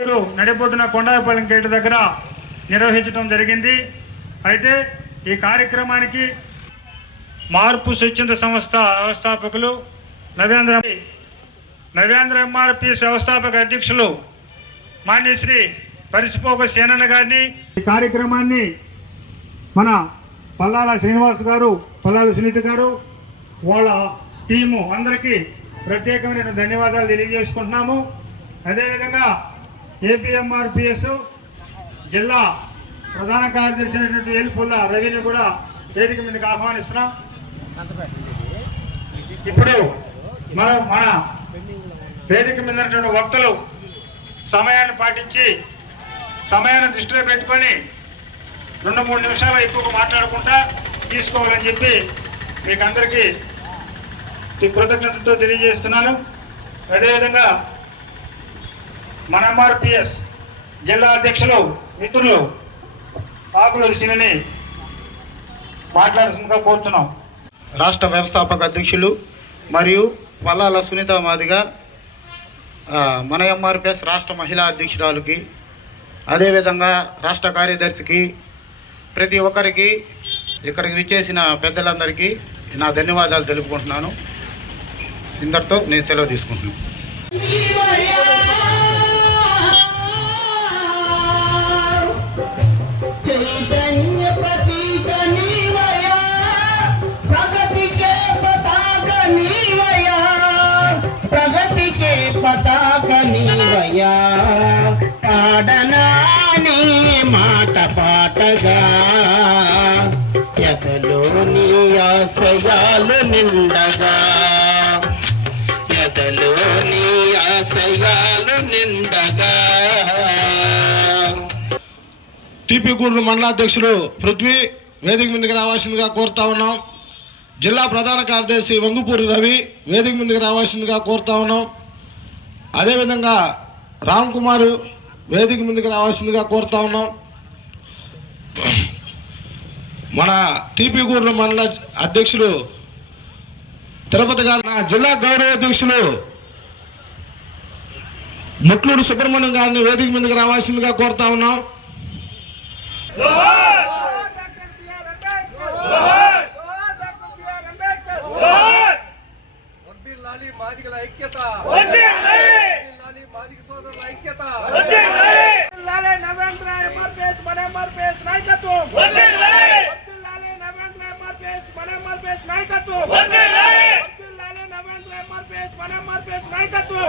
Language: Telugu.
నడిబొడ్డున కొండాయపాలెం గేటు దగ్గర నిర్వహించడం జరిగింది. అయితే ఈ కార్యక్రమానికి మార్పు స్వచ్ఛంద సంస్థ వ్యవస్థాపకులు నవేంద్ర ఎంఆర్పిఎస్ వ్యవస్థాపక అధ్యక్షులు మాన్యశ్రీ పరిసిపోక సేనన్న గారిని, ఈ కార్యక్రమాన్ని మన పల్లాల శ్రీనివాస్ గారు, పల్లాల సునీత గారు, వాళ్ళ టీము అందరికీ ప్రత్యేకమైన ధన్యవాదాలు తెలియజేసుకుంటున్నాము. అదేవిధంగా ఏపీఎంఆర్పిఎస్ జిల్లా ప్రధాన కార్యదర్శి అయినటువంటి ఏల్పుల్ల రవిని కూడా వేదిక మీదకి ఆహ్వానిస్తున్నాం. ఇప్పుడు మన వేదిక మీద ఉన్నటువంటి వక్తలు సమయాన్ని పాటించి సమయాన్ని దృష్టిలో పెట్టుకొని 2-3 నిమిషాలు ఎక్కువగా మాట్లాడుకుంటా తీసుకోవాలని చెప్పి మీకు అందరికీ కృతజ్ఞతతో తెలియజేస్తున్నాను. అదేవిధంగా మన ఎంఆర్పిఎస్ జిల్లా అధ్యక్షులు మిత్రులు ఆకుల సినిని మాట్లాడాల్సిందిగా కోరుతున్నాం. రాష్ట్ర వ్యవస్థాపక అధ్యక్షులు మరియు పల్లాల సునీత మాదిగ, మన ఎంఆర్పిఎస్ రాష్ట్ర మహిళా అధ్యక్షురాలకి, అదేవిధంగా రాష్ట్ర కార్యదర్శికి, ప్రతి ఒక్కరికి ఇక్కడికి విచ్చేసిన పెద్దలందరికీ నా ధన్యవాదాలు తెలుపుకుంటున్నాను. ఇందరితో నేను సెలవు తీసుకుంటున్నాను. పతాక నీవయా పాడనాని మాట పాటగా ఎదలో నీ ఆశయాలు నిండగా, ఎదలో నీ ఆశయాలు నిండగా. టీపీ గూడూరు మండలాధ్యక్షుడు పృథ్వీ వేదిక మీదకి రావాల్సిందిగా కోరుతా ఉన్నాం. జిల్లా ప్రధాన కార్యదర్శి వంగుపూరి రవి వేదిక మీదకి రావాల్సిందిగా కోరుతా ఉన్నాం. అదేవిధంగా రామ్ కుమార్ వేదిక మీదకి రావాల్సిందిగా కోరుతా ఉన్నాం. మన టీపీ గూడూరు మండల అధ్యక్షులు తిరుపతి గారు, జిల్లా గౌరవ అధ్యక్షులు ముట్లూరు సుబ్రహ్మణ్యం గారిని వేదిక మీదకి రావాల్సిందిగా కోరుతా ఉన్నాం. నవేంద్ర ఎంఆర్పిఎస్ మన ఎంఆర్పిఎస్ నాయకత్వం, నవేంద్ర ఎంఆర్పిఎస్ మన ఎంఆర్పిఎస్ నాయకత్వం, నవేంద్ర ఎంఆర్పిఎస్ మన ఎంఆర్పిఎస్ నాయకత్వం.